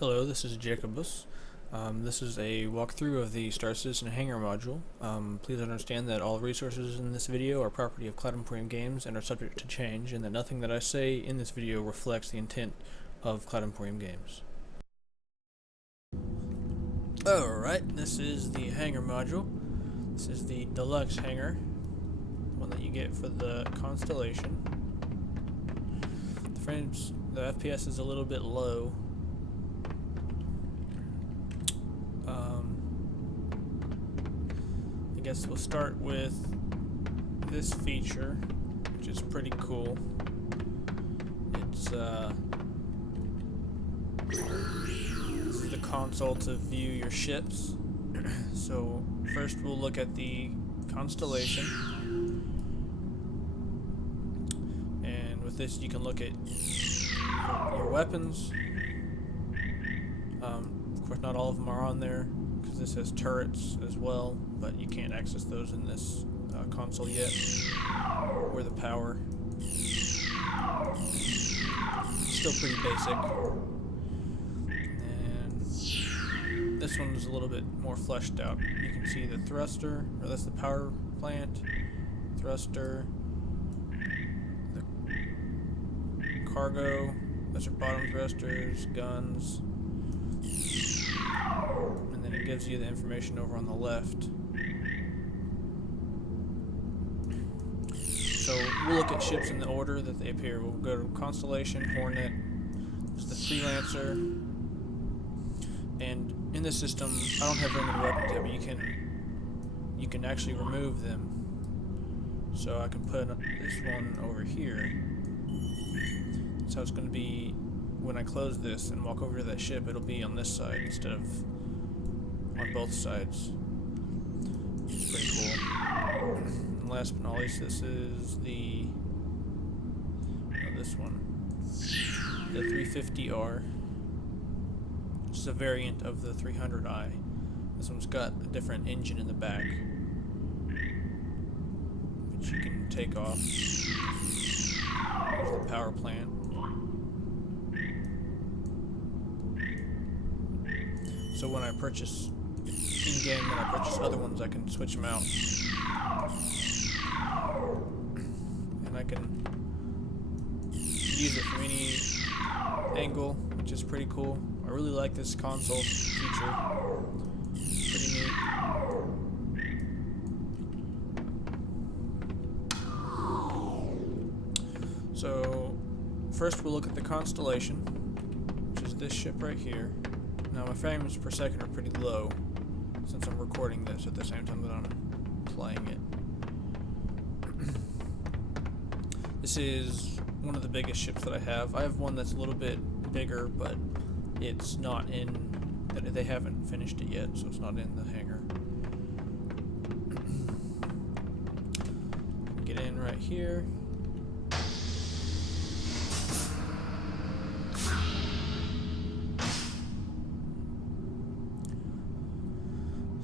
Hello, this is Jacobus. This is a walkthrough of the Star Citizen-Hangar module. Please understand that all resources in this video are property of Cloud Emporium Games and are subject to change, and that nothing that I say in this video reflects the intent of Cloud Emporium Games. Alright, this is the hangar module. This is the deluxe hangar, one that you get for the Constellation. The FPS is a little bit low. I guess we'll start with this feature, which is pretty cool. It's this is the console to view your ships. So first we'll look at the Constellation, and with this you can look at your weapons. Of course, not all of them are on there, because this has turrets as well, but you can't access those in this console yet, or the power. Still pretty basic. And this one is a little bit more fleshed out. You can see the thruster, or that's the power plant, thruster, the cargo, those are bottom thrusters, guns, and then it gives you the information over on the left. So we'll look at ships in the order that they appear. We'll go to Constellation, Hornet, there's the Freelancer, and in this system, I don't have very many weapons yet, but you can actually remove them. So I can put this one over here. So it's going to be, when I close this and walk over to that ship, it'll be on this side instead of on both sides. It's pretty cool. And last but not least, this is this one, the 350R, which is a variant of the 300i. This one's got a different engine in the back, which you can take off. There's the power plant. So when I purchase in-game, when I purchase other ones, I can switch them out. And I can use it from any angle, which is pretty cool. I really like this console feature. Pretty neat. So first we'll look at the Constellation, which is this ship right here. Now my frames per second are pretty low, since I'm recording this at the same time that I'm playing it. This is one of the biggest ships that I have. I have one that's a little bit bigger, but it's not in, they haven't finished it yet, so it's not in the hangar. Get in right here.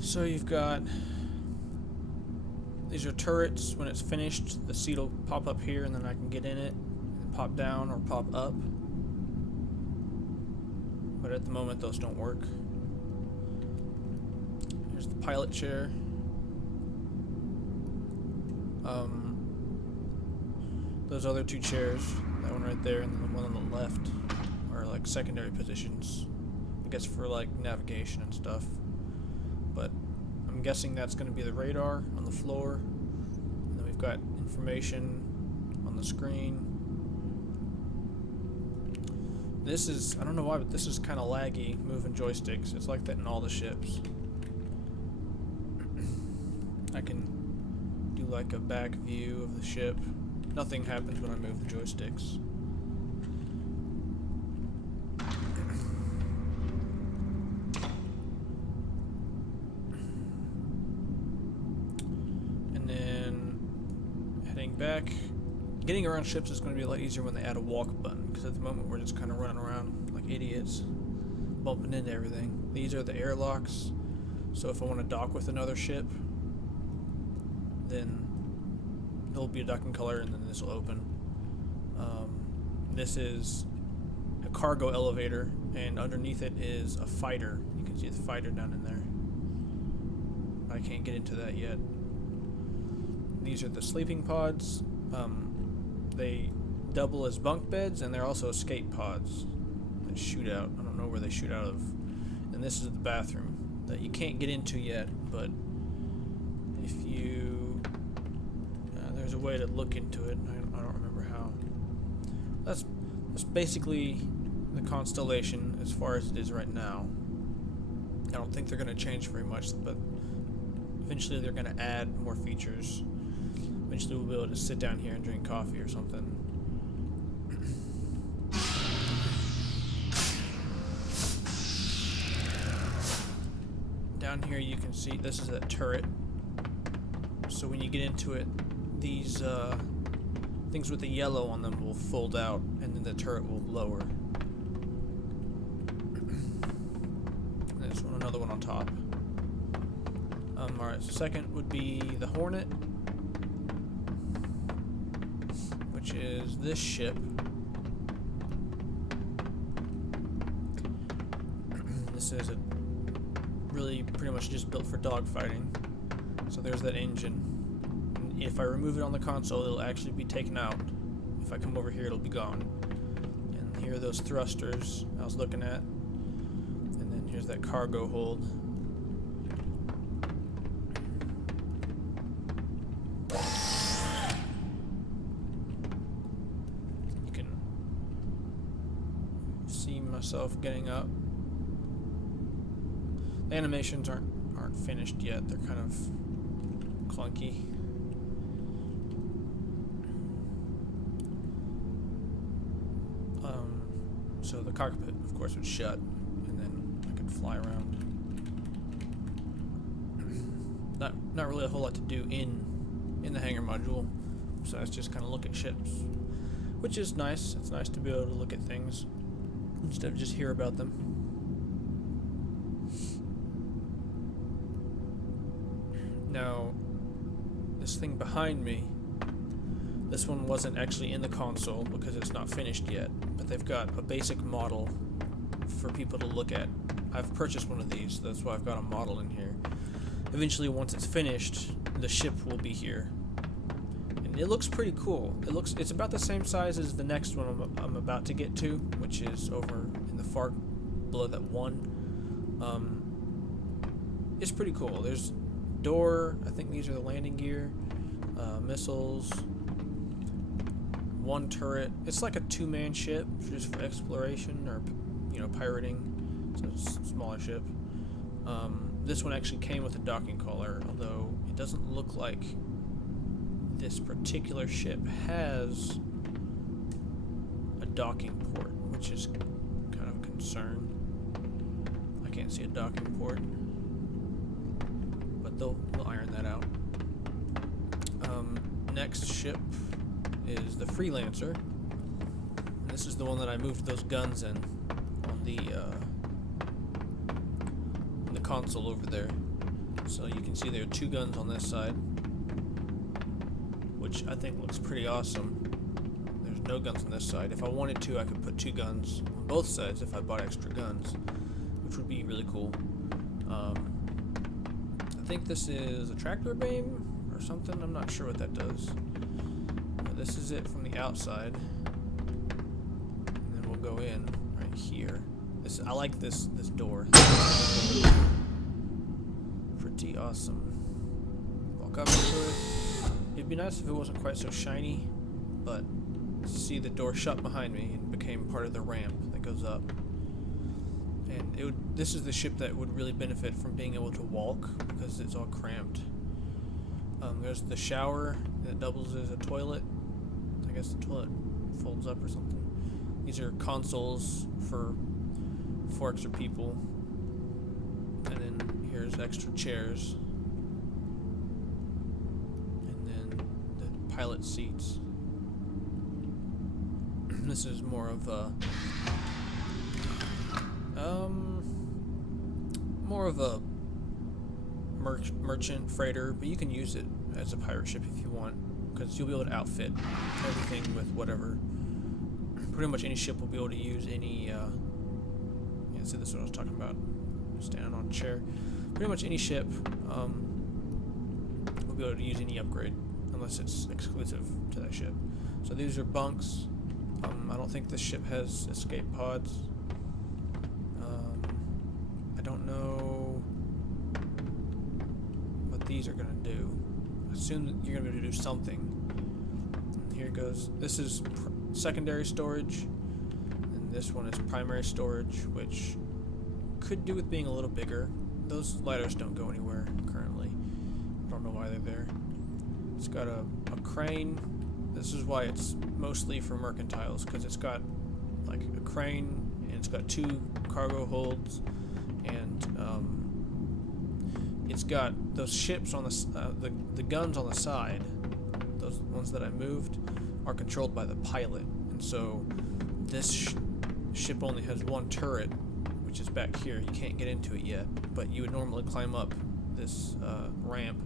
So you've got, these are turrets. When it's finished, the seat will pop up here, and then I can get in it and pop down or pop up. But at the moment, those don't work. Here's the pilot chair. Those other two chairs, that one right there and then the one on the left, are like secondary positions, I guess, for like navigation and stuff. But I'm guessing that's going to be the radar on the floor. And then we've got information on the screen. This is, I don't know why, but this is kind of laggy, moving joysticks. It's like that in all the ships. I can do like a back view of the ship. Nothing happens when I move the joysticks. Back. Getting around ships is going to be a lot easier when they add a walk button, because at the moment we're just kind of running around like idiots, bumping into everything. These are the airlocks, so if I want to dock with another ship, then there'll be a docking color and then this will open. This is a cargo elevator, and underneath it is a fighter. You can see the fighter down in there. I can't get into that yet. These are the sleeping pods. They double as bunk beds, and they're also escape pods that shoot out. I don't know where they shoot out of. And this is the bathroom that you can't get into yet, but if you... there's a way to look into it. I don't remember how. That's basically the Constellation as far as it is right now. I don't think they're going to change very much, but eventually they're going to add more features. Eventually we'll be able to sit down here and drink coffee or something. Down here you can see this is a turret. So when you get into it, these things with the yellow on them will fold out, and then the turret will lower. There's another one on top. Alright, so second would be the Hornet, which is this ship. This is a really pretty much just built for dogfighting. So there's that engine. And if I remove it on the console, it'll actually be taken out. If I come over here, it'll be gone. And here are those thrusters I was looking at. And then here's that cargo hold. You can see myself getting up. The animations aren't finished yet. They're kind of clunky. So the cockpit, of course, would shut, and then I could fly around. Not really a whole lot to do in the hangar module, so it's just kind of look at ships, which is nice. It's nice to be able to look at things instead of just hear about them. Now, this thing behind me, this one wasn't actually in the console because it's not finished yet, but they've got a basic model for people to look at. I've purchased one of these, that's why I've got a model in here. Eventually, once it's finished, the ship will be here. And it looks pretty cool. It's about the same size as the next one I'm about to get to, which is over in the far below that one. It's pretty cool. There's door, I think these are the landing gear, missiles, one turret. It's like a two-man ship just for exploration or, pirating. So it's a smaller ship. This one actually came with a docking collar, although it doesn't look like this particular ship has a docking port, which is kind of a concern. I can't see a docking port, but they'll iron that out. Next ship is the Freelancer. And this is the one that I moved those guns in on the console over there. So you can see there are two guns on this side, which I think looks pretty awesome. There's no guns on this side. If I wanted to, I could put two guns on both sides if I bought extra guns, which would be really cool. I think this is a tractor beam or something. I'm not sure what that does. But this is it from the outside. And then we'll go in right here. I like this door. Pretty awesome. Walk up to it. It'd be nice if it wasn't quite so shiny, but see the door shut behind me and became part of the ramp that goes up. And this is the ship that would really benefit from being able to walk because it's all cramped. There's the shower that doubles as a toilet. I guess the toilet folds up or something. These are consoles for 4 extra people. And then here's extra chairs. And then the pilot seats. This is more of a merchant freighter, but you can use it as a pirate ship if you want, because you'll be able to outfit everything with whatever. Pretty much any ship will be able to use any Yeah, see, this is what I was talking about. Standing on a chair. Pretty much any ship will be able to use any upgrade, unless it's exclusive to that ship. So these are bunks. I don't think this ship has escape pods. I don't know what these are going to do. I assume that you're going to be able to do something. And here it goes. This is secondary storage, and this one is primary storage, which could do with being a little bigger. Those ladders don't go anywhere currently. I don't know why they're there. It's got a crane. This is why it's mostly for mercantiles, because it's got like a crane, and it's got 2 cargo holds, and it's got those ships on the guns on the side. Those ones that I moved are controlled by the pilot, and so this ship only has 1 turret, which is back here. You can't get into it yet, but you would normally climb up this ramp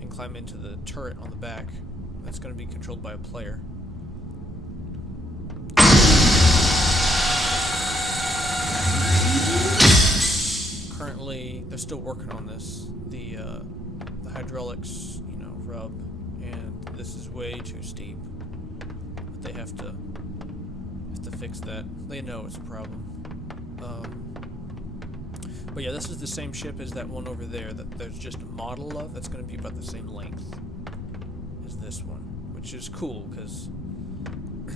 and climb into the turret on the back. That's going to be controlled by a player. Currently, they're still working on this. The hydraulics, rub, and this is way too steep. But they have to fix that. They know it's a problem. But yeah, this is the same ship as that one over there that there's just a model of. That's going to be about the same length as this one, which is cool because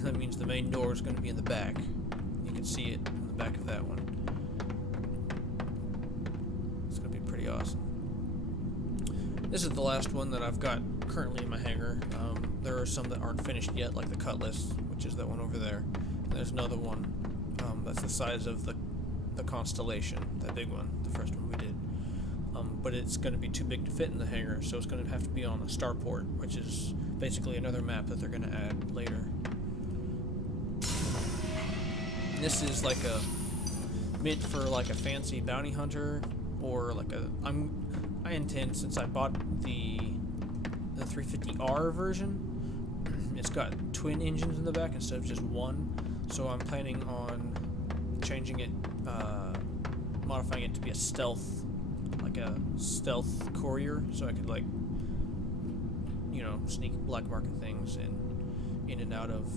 that means the main door is going to be in the back. You can see it in the back of that one. It's going to be pretty awesome. This is the last one that I've got currently in my hangar. There are some that aren't finished yet, like the Cutlass, which is that one over there. And there's another one that's the size of the Constellation, that big one, the first one we did. But it's going to be too big to fit in the hangar, so it's going to have to be on a starport, which is basically another map that they're going to add later. And this is like meant for like a fancy bounty hunter, or like I intend, since I bought the 350R version, it's got twin engines in the back instead of just one, so I'm planning on changing it, modifying it to be a stealth courier, so I could sneak black market things in and out of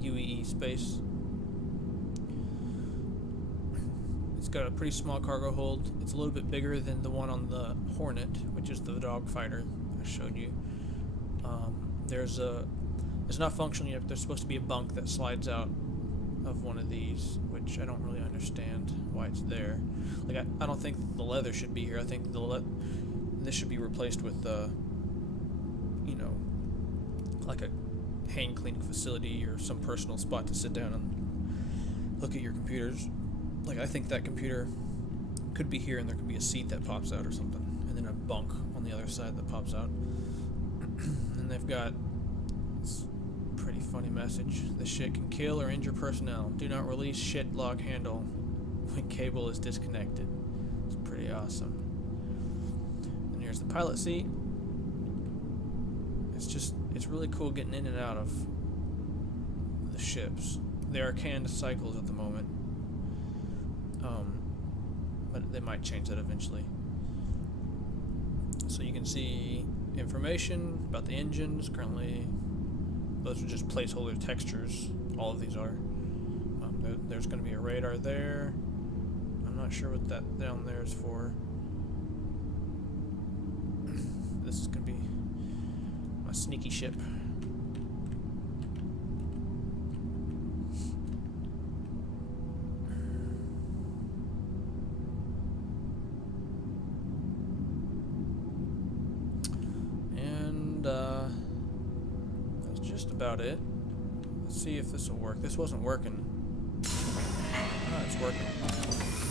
UEE space. It's got a pretty small cargo hold. It's a little bit bigger than the one on the Hornet, which is the dogfighter I showed you. It's not functional yet, but there's supposed to be a bunk that slides out of one of these, which I don't really understand why it's there. Like, I don't think the leather should be here. I think this should be replaced with like a hand cleaning facility or some personal spot to sit down and look at your computers. Like, I think that computer could be here, and there could be a seat that pops out or something, and then a bunk on the other side that pops out. And they've got this pretty funny message. This shit can kill or injure personnel. Do not release shit log handle when cable is disconnected. It's pretty awesome. And here's the pilot seat. It's really cool getting in and out of the ships. They are canned cycles at the moment. But they might change that eventually. So you can see information about the engines. Currently, those are just placeholder textures. All of these are. There's going to be a radar there. I'm not sure what that down there is for. This is going to be my sneaky ship. That's just about it. Let's see if this will work. This wasn't working. Oh, it's working.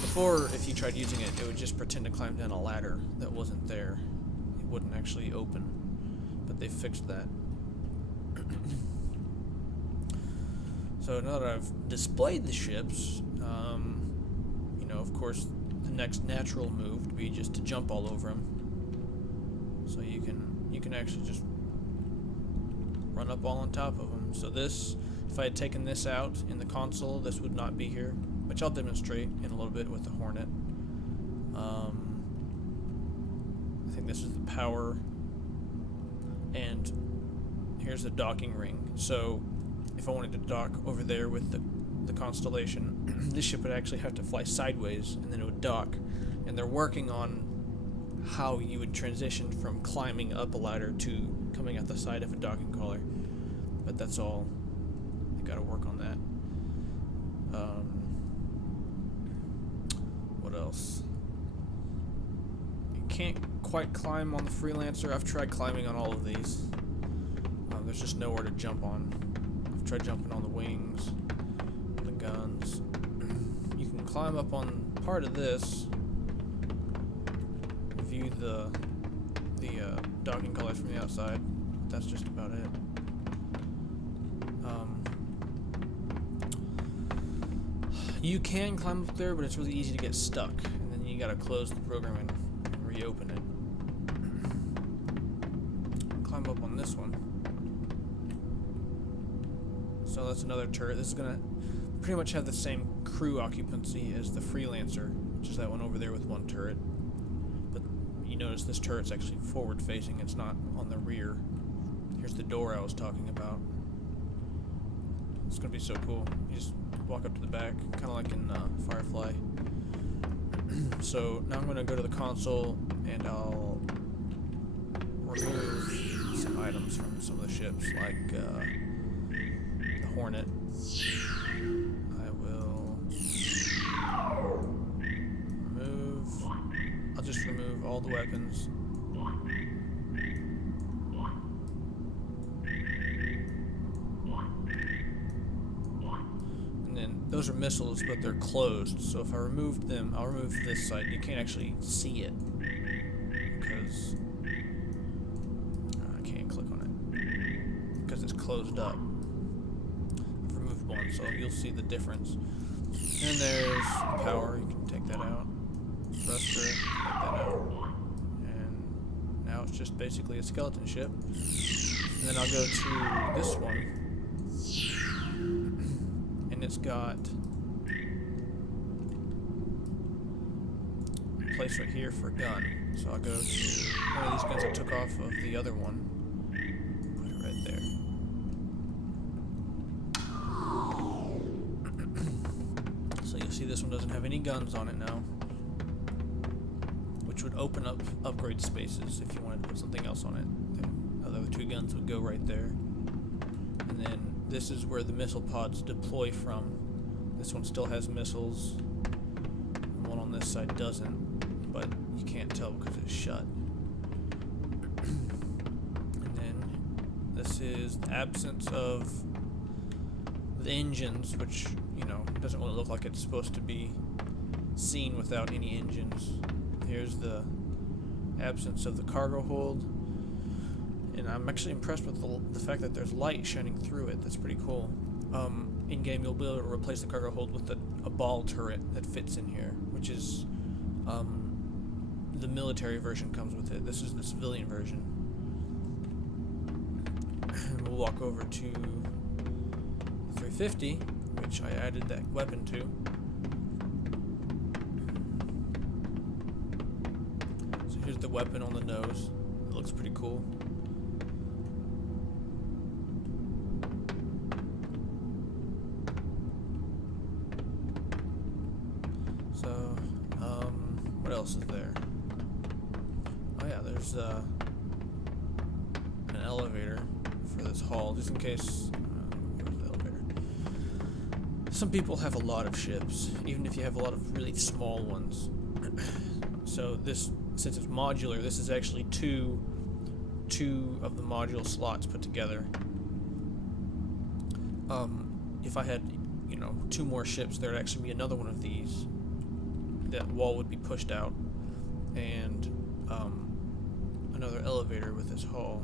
Before, if you tried using it, it would just pretend to climb down a ladder that wasn't there. It wouldn't actually open. But they fixed that. So now that I've displayed the ships, of course, the next natural move would be just to jump all over them. So you can actually just run up all on top of them. So this, if I had taken this out in the console, this would not be here. which I'll demonstrate in a little bit with the Hornet. I think this is the power, and here's the docking ring. So if I wanted to dock over there with the Constellation, this ship would actually have to fly sideways, and then it would dock. And they're working on how you would transition from climbing up a ladder to coming out the side of a docking collar. But that's all. They gotta work on that. What else? You can't quite climb on the Freelancer. I've tried climbing on all of these. There's just nowhere to jump on. I've tried jumping on the wings, on the guns. You can climb up on part of this, view the docking collars from the outside. That's just about it. You can climb up there, but it's really easy to get stuck, and then you gotta close the program and reopen it. Climb up on this one. So that's another turret. This is gonna pretty much have the same crew occupancy as the Freelancer, which is that one over there with one turret. But you notice this turret's actually forward facing, it's not on the rear. Here's the door I was talking about. It's gonna be so cool. You just walk up to the back, kind of like in Firefly. So now I'm gonna go to the console and I'll remove some items from some of the ships, like the Hornet. I will I'll just remove all the weapons. And then those are missiles, but they're closed. So if I removed them, I'll remove this side. You can't actually see it because I can't click on it because it's closed up. I've removed one, so you'll see the difference. And there's power. You can take that out. Thruster, take that out. And now it's just basically a skeleton ship. And then I'll go to this one. And it's got a place right here for a gun. So I'll go to one of these guns I took off of the other one. Put it right there. So you'll see this one doesn't have any guns on it now, which would open up upgrade spaces if you wanted to put something else on it. The other two guns would go right there. And then this is where the missile pods deploy from. This one still has missiles. The one on this side doesn't, but you can't tell because it's shut. And then this is the absence of the engines, which, you know, doesn't really look like it's supposed to be seen without any engines. Here's the absence of the cargo hold. And I'm actually impressed with the fact that there's light shining through it. That's pretty cool. In game, you'll be able to replace the cargo hold with a ball turret that fits in here, which is the military version comes with it. This is the civilian version. And we'll walk over to the 350, which I added that weapon to. So here's the weapon on the nose. It looks pretty cool. What else is there? Oh yeah, there's an elevator for this hall, just in case. Where's the elevator? Some people have a lot of ships, even if you have a lot of really small ones. So this, since it's modular, this is actually two of the module slots put together. If I had, you know, two more ships, there'd actually be another one of these. That wall would be pushed out, and another elevator with this hull.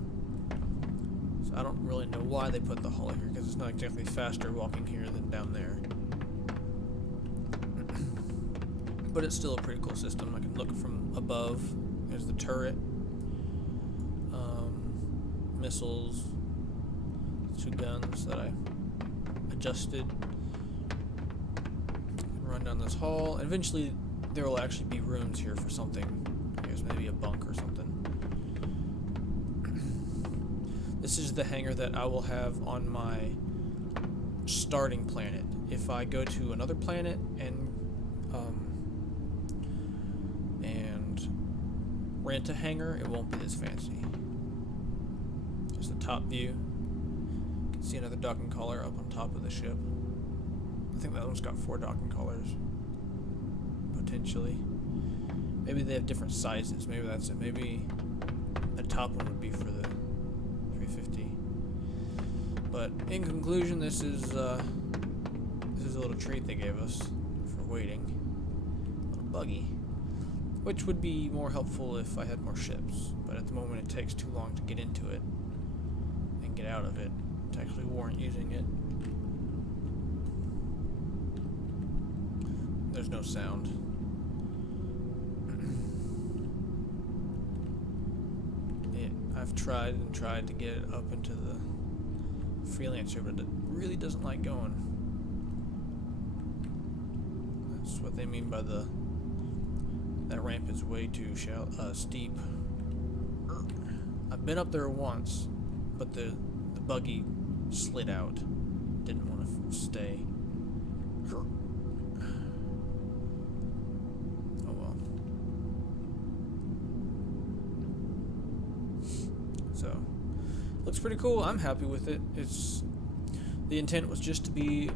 So I don't really know why they put the hull here, because it's not exactly faster walking here than down there. But it's still a pretty cool system. I can look from above. There's the turret, missiles, two guns that I adjusted. Run run down this hall. And eventually there will actually be rooms here for something. I guess maybe a bunk or something. This is the hangar that I will have on my starting planet. If I go to another planet and rent a hangar, it won't be this fancy. Just the top view. You can see another docking collar up on top of the ship. I think that one's got 4 docking collars. Potentially. Maybe they have different sizes. Maybe that's it. Maybe the top one would be for the 350. But in conclusion, this is a little treat they gave us for waiting. A little buggy. Which would be more helpful if I had more ships. But at the moment it takes too long to get into it and get out of it to actually warrant using it. There's no sound. I've tried and tried to get it up into the Freelancer, but it really doesn't like going. That's what they mean by that ramp is way too steep. I've been up there once, but the buggy slid out. Didn't want to stay. Oh well. So, looks pretty cool. I'm happy with it. The intent was just to be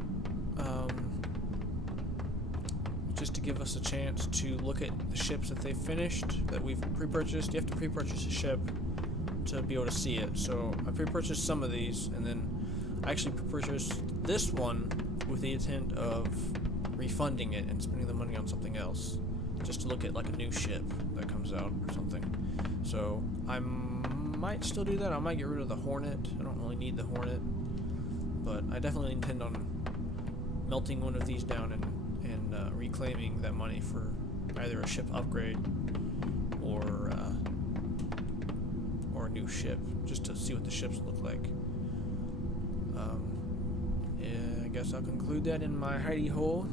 just to give us a chance to look at the ships that they've finished, that we've pre-purchased. You have to pre-purchase a ship to be able to see it. So I pre-purchased some of these, and then I actually pre-purchased this one with the intent of refunding it and spending the money on something else, just to look at like a new ship that comes out or something. So I might still do that. I might get rid of the Hornet. I don't really need the Hornet, but I definitely intend on melting one of these down and reclaiming that money for either a ship upgrade or a new ship, just to see what the ships look like. Yeah, I guess I'll conclude that in my hidey hole,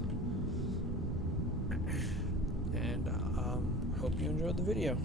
and hope you enjoyed the video.